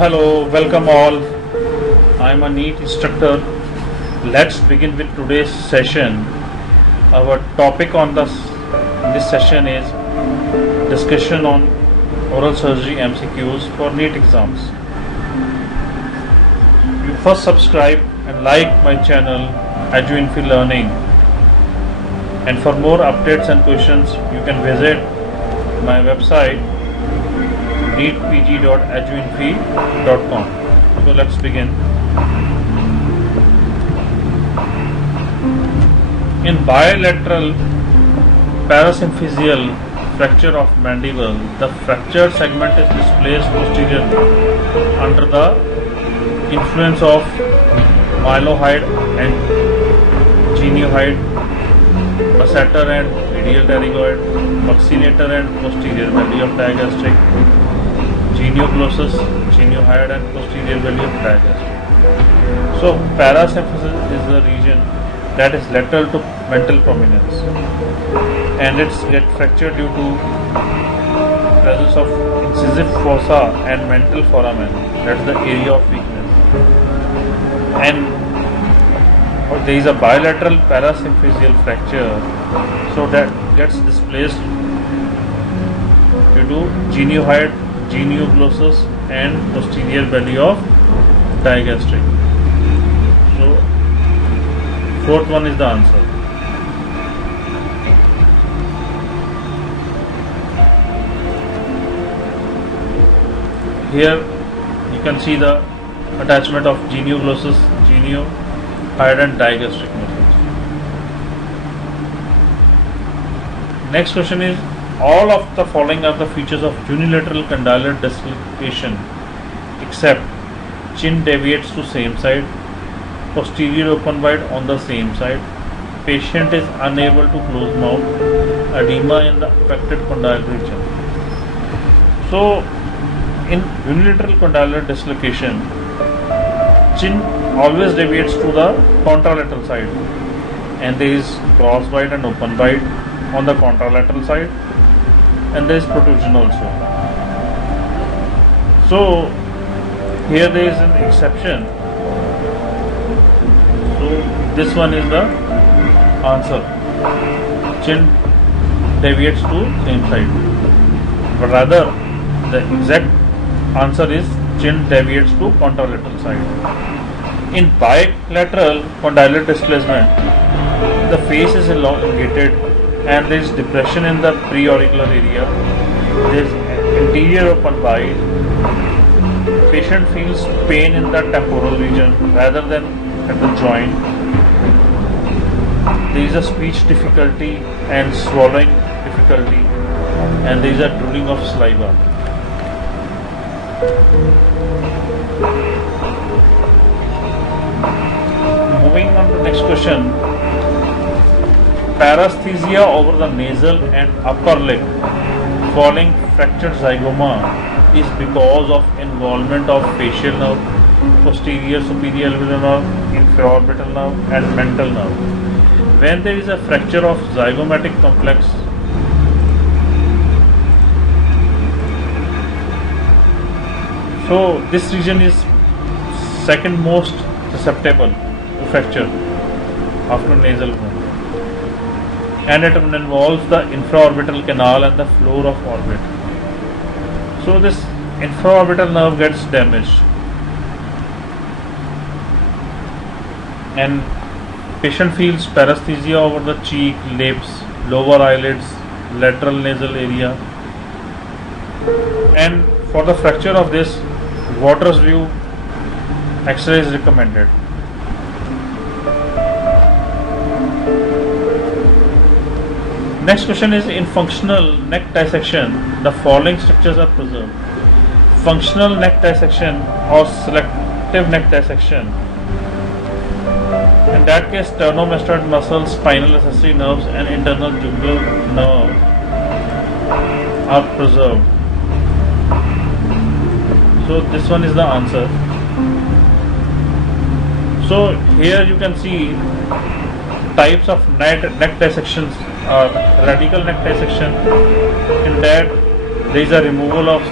Hello, welcome all. I am a NEET instructor. Let's begin with today's session. Our topic on this session is discussion on oral surgery MCQs for NEET exams. You first subscribe and like my channel EduInfi Learning. And for more updates and questions, you can visit my website neetpg.eduinfi.com. So let's begin. In bilateral parasymphysial fracture of mandible, the fractured segment is displaced posteriorly under the influence of mylohyoid and geniohyoid, masseter and medial pterygoid, buccinator and posterior belly of digastric, genioglossus, geniohyoid and posterior belly of digastric. So parasymphysis is the region that is lateral to mental prominence, and it's get fractured due to presence of incisive fossa and mental foramen. That's the area of weakness. And there is a bilateral parasymphysial fracture, so that gets displaced due to geniohyoid, genioglossus and posterior belly of digastric. So fourth one is the answer. Here you can see the attachment of genioglossus, geniohyoid and digastric muscles. Next question is, all of the following are the features of unilateral condylar dislocation except chin deviates to same side, posterior open wide on the same side, patient is unable to close mouth, edema in the affected condyle region. So in unilateral condylar dislocation, chin always deviates to the contralateral side, and there is cross wide and open wide on the contralateral side, and there is protrusion also. So here there is an exception. So this one is the answer. Chin deviates to same side, but rather the exact answer is chin deviates to contralateral side. In bilateral condylar displacement, the face is elongated and there is depression in the preauricular area. There is anterior open wide. Patient feels pain in the temporal region rather than at the joint. There is a speech difficulty and swallowing difficulty, and there is a drooling of saliva. Moving on to the next question. Paresthesia over the nasal and upper lip following fractured zygoma is because of involvement of facial nerve, posterior superior alveolar nerve, infraorbital nerve and mental nerve. When there is a fracture of zygomatic complex, so this region is second most susceptible to fracture after nasal wound, and it involves the infraorbital canal and the floor of orbit. So this infraorbital nerve gets damaged, and patient feels paresthesia over the cheek, lips, lower eyelids, lateral nasal area. And for the fracture of this, Waters view X-ray is recommended. Next question is, in functional neck dissection, the following structures are preserved. Functional neck dissection or selective neck dissection. In that case, sternomastoid muscle, spinal accessory nerves and internal jugular nerve are preserved. So this one is the answer. So here you can see types of neck dissections are radical neck dissection. In that there is a removal of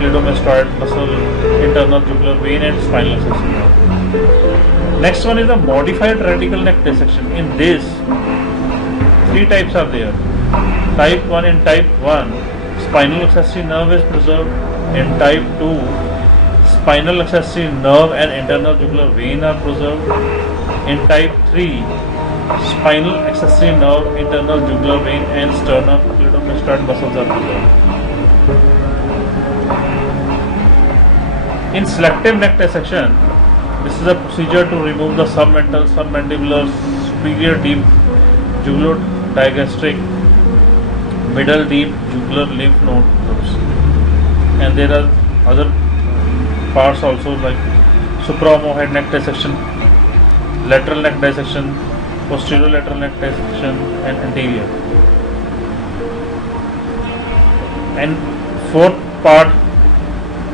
cleidomastoid muscle, internal jugular vein, and spinal accessory nerve. Next one is the modified radical neck dissection. In this, three types are there. Type 1, in type 1, spinal accessory nerve is preserved. In type 2, spinal accessory nerve and internal jugular vein are preserved. In type 3, spinal accessory nerve, internal jugular vein, and sternum cleidomastoid muscles are preserved. In selective neck dissection, this is a procedure to remove the submental, submandibular, superior deep jugular digastric, middle deep jugular lymph node groups. And there are other parts also like supraomohyoid neck dissection, lateral neck dissection, posterior lateral neck dissection, and anterior. And fourth part,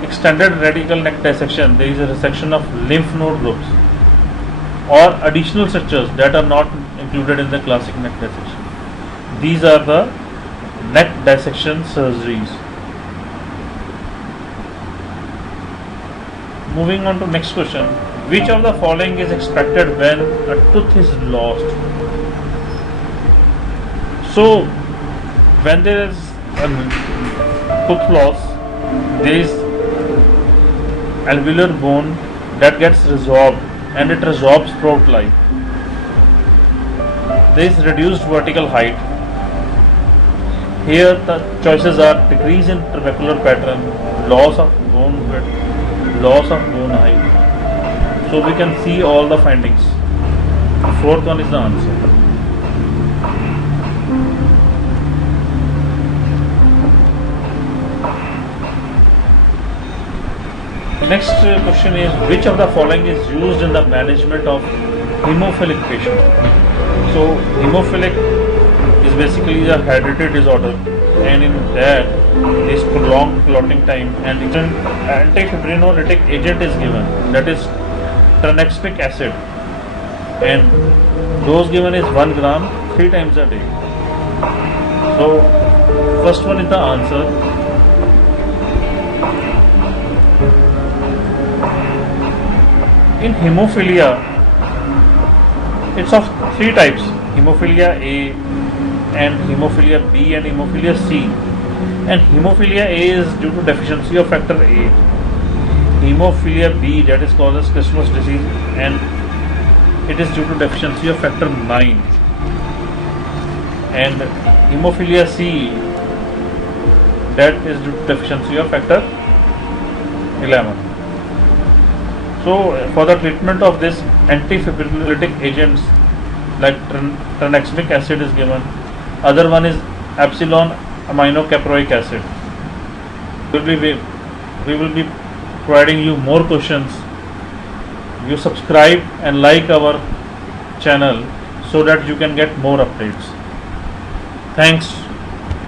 extended radical neck dissection. There is a resection of lymph node groups or additional structures that are not included in the classic neck dissection. These are the neck dissection surgeries. Moving on to next question. Which of the following is expected when a tooth is lost? So, when there is a tooth loss, there is alveolar bone that gets resorbed and it resorbs throughout life. There is reduced vertical height. Here the choices are decrease in trabecular pattern, loss of bone width, loss of bone height. So we can see all the findings. The fourth one is the answer. The next question is, which of the following is used in the management of hemophilic patient? So hemophilic is basically a hereditary disorder, and in that this prolonged clotting time and antifibrinolytic agent is given, that is tranexamic acid, and dose given is 1 gram 3 times a day. So first one is the answer. In hemophilia, it's of three types: hemophilia A, and hemophilia B, and hemophilia C. And hemophilia A is due to deficiency of factor A. Hemophilia B, that is causes Christmas disease, and it is due to deficiency of factor 9. And hemophilia C, that is due to deficiency of factor 11. So for the treatment of this, antifibrinolytic agents like tranexamic acid is given. Other one is epsilon aminocaproic acid. We will be providing you more questions. You subscribe and like our channel so that you can get more updates. Thanks.